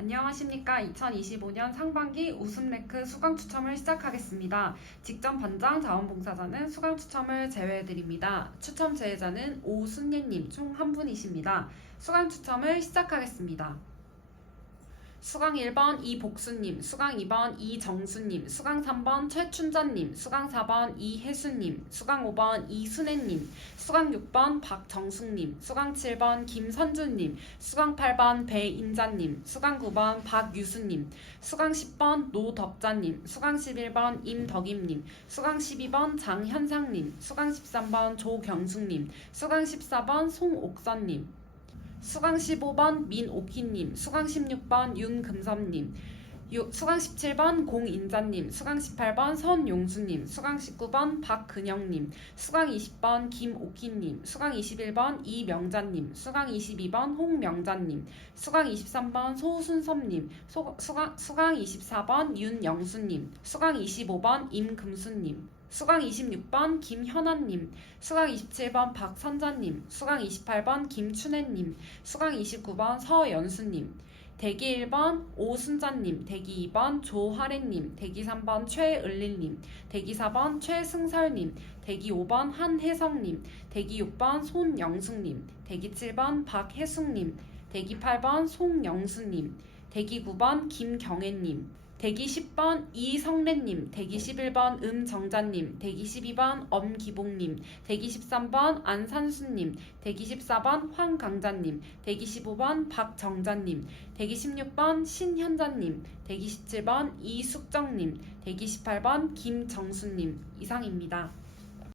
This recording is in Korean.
안녕하십니까. 2025년 상반기 웃음레크 수강 추첨을 시작하겠습니다. 직전 반장 자원봉사자는 수강 추첨을 제외해드립니다. 추첨 제외자는 오순예님 중한 분이십니다. 수강 추첨을 시작하겠습니다. 수강 1번 이복수님, 수강 2번 이정수님, 수강 3번 최춘자님, 수강 4번 이혜수님, 수강 5번 이순애님, 수강 6번 박정숙님, 수강 7번 김선주님, 수강 8번 배인자님, 수강 9번 박유수님, 수강 10번 노덕자님, 수강 11번 임덕임님, 수강 12번 장현상님, 수강 13번 조경숙님, 수강 14번 송옥선님, 수강 15번 민옥희님, 수강 16번 윤금섭님, 유- 수강 17번 공인자님, 수강 18번 선용수님, 수강 19번 박근영님, 수강 20번 김옥희님, 수강 21번 이명자님, 수강 22번 홍명자님, 수강 23번 소순섭님, 소- 수강, 수강 24번 윤영수님, 수강 25번 임금수님, 수강 26번 김현아님, 수강 27번 박선자님, 수강 28번 김춘혜님, 수강 29번 서연수님, 대기 1번 오순자님, 대기 2번 조화래님, 대기 3번 최을릴님, 대기 4번 최승설님, 대기 5번 한혜성님, 대기 6번 손영숙님, 대기 7번 박혜숙님, 대기 8번 송영수님, 대기 9번 김경애님, 대기 10번 이성래님, 대기 11번 음정자님, 대기 12번 엄기봉님, 대기 13번 안산수님, 대기 14번 황강자님, 대기 15번 박정자님, 대기 16번 신현자님, 대기 17번 이숙정님, 대기 18번 김정수님 이상입니다.